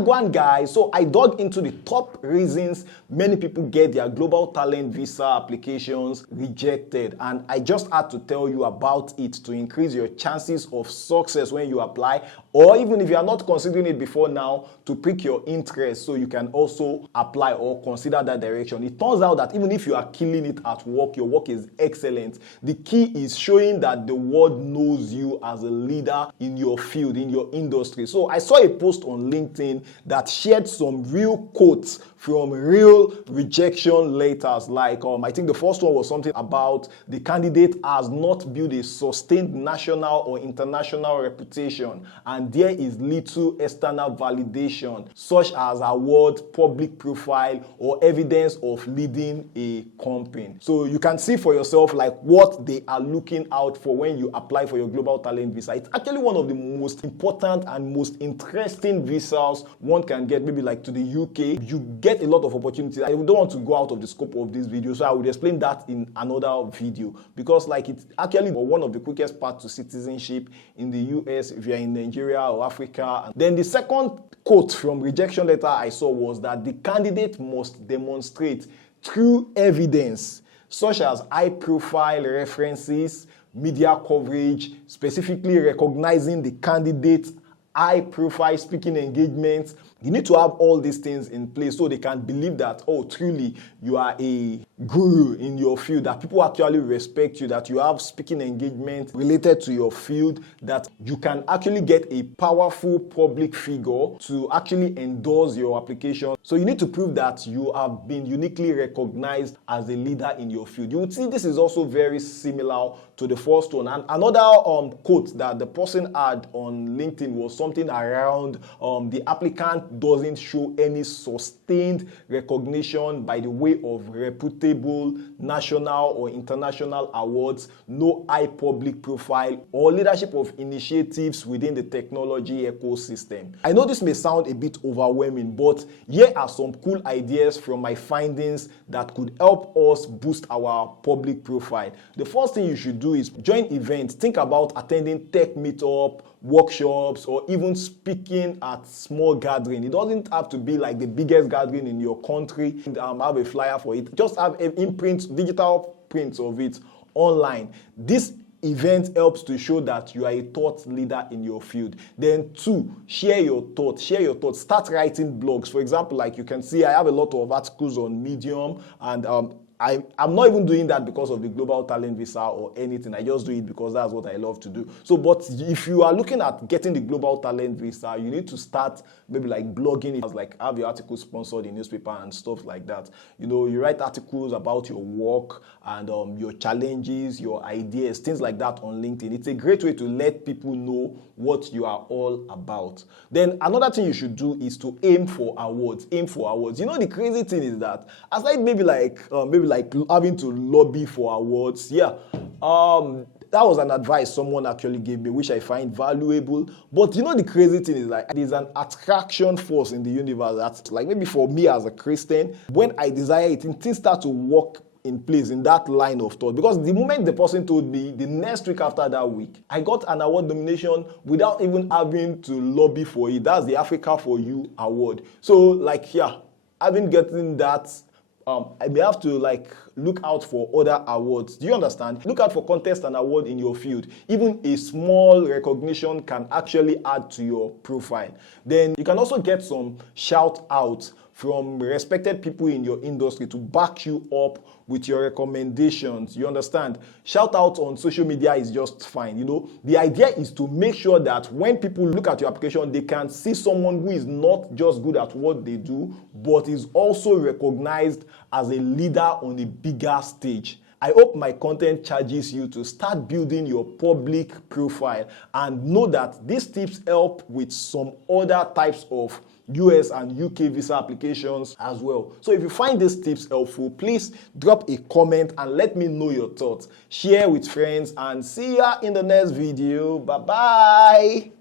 Wagwan guys, so I dug into the top reasons many people get their global talent visa applications rejected, and I just had to tell you about it to increase your chances of success when you apply, or even if you are not considering it before now, to pick your interest so you can also apply or consider that direction. It turns out that even if you are killing it at work, your work is excellent, the key is showing that the world knows you as a leader in your field, in your industry. So I saw a post on LinkedIn that shared some real quotes from real rejection letters. Like I think the first one was something about the candidate has not built a sustained national or international reputation, and there is little external validation such as award, public profile, or evidence of leading a company. So you can see for yourself like what they are looking out for when you apply for your global talent visa. It's actually one of the most important and most interesting visas one can get, maybe like to the UK. You get a lot of opportunities. I don't want to go out of the scope of this video, so I will explain that in another video, because like it's actually one of the quickest paths to citizenship in the US if you're in Nigeria or Africa. And then the second quote from rejection letter I saw was that the candidate must demonstrate true evidence such as high-profile references, media coverage, specifically recognizing the candidate's high-profile speaking engagements. You need to have all these things in place so they can believe that, oh, truly you are a guru in your field, that people actually respect you, that you have speaking engagement related to your field, that you can actually get a powerful public figure to actually endorse your application. So you need to prove that you have been uniquely recognized as a leader in your field. You would see this is also very similar to the first one. And another quote that the person had on LinkedIn was something around the applicant doesn't show any sustained recognition by the way of reputable national or international awards, no high public profile, or leadership of initiatives within the technology ecosystem. I know this may sound a bit overwhelming, but here are some cool ideas from my findings that could help us boost our public profile. The first thing you should do is join events. Think about attending tech meetup, workshops, or even speaking at small gathering. It doesn't have to be like the biggest gathering in your country and have a flyer for it. Just have an imprint, digital prints of it online. This event helps to show that you are a thought leader in your field. Then 2, share your thoughts. Start writing blogs. For example, like you can see, I have a lot of articles on Medium, and I'm not even doing that because of the global talent visa or anything. I just do it because that's what I love to do. So, but if you are looking at getting the global talent visa, you need to start maybe like blogging it, like have your articles sponsored in newspaper and stuff like that. You know, you write articles about your work and your challenges, your ideas, things like that on LinkedIn. It's a great way to let people know what you are all about. Then another thing you should do is to aim for awards. You know, the crazy thing is that aside maybe like having to lobby for awards, that was an advice someone actually gave me, which I find valuable. But you know, the crazy thing is like there's an attraction force in the universe that's like, maybe for me as a Christian, when I desire it, things start to work in place in that line of thought. Because the moment the person told me, the next week after that week, I got an award nomination without even having to lobby for it. That's the Africa For You award. So like, having gotten that, I may have to like look out for other awards. Do you understand? Look out for contest and award in your field. Even a small recognition can actually add to your profile. Then you can also get some shout outs from respected people in your industry to back you up with your recommendations. You understand? Shout out on social media is just fine. You know, the idea is to make sure that when people look at your application, they can see someone who is not just good at what they do, but is also recognized as a leader on a bigger stage. I hope my content charges you to start building your public profile, and know that these tips help with some other types of US and UK visa applications as well. So if you find these tips helpful, please drop a comment and let me know your thoughts. Share with friends, and see ya in the next video. Bye bye.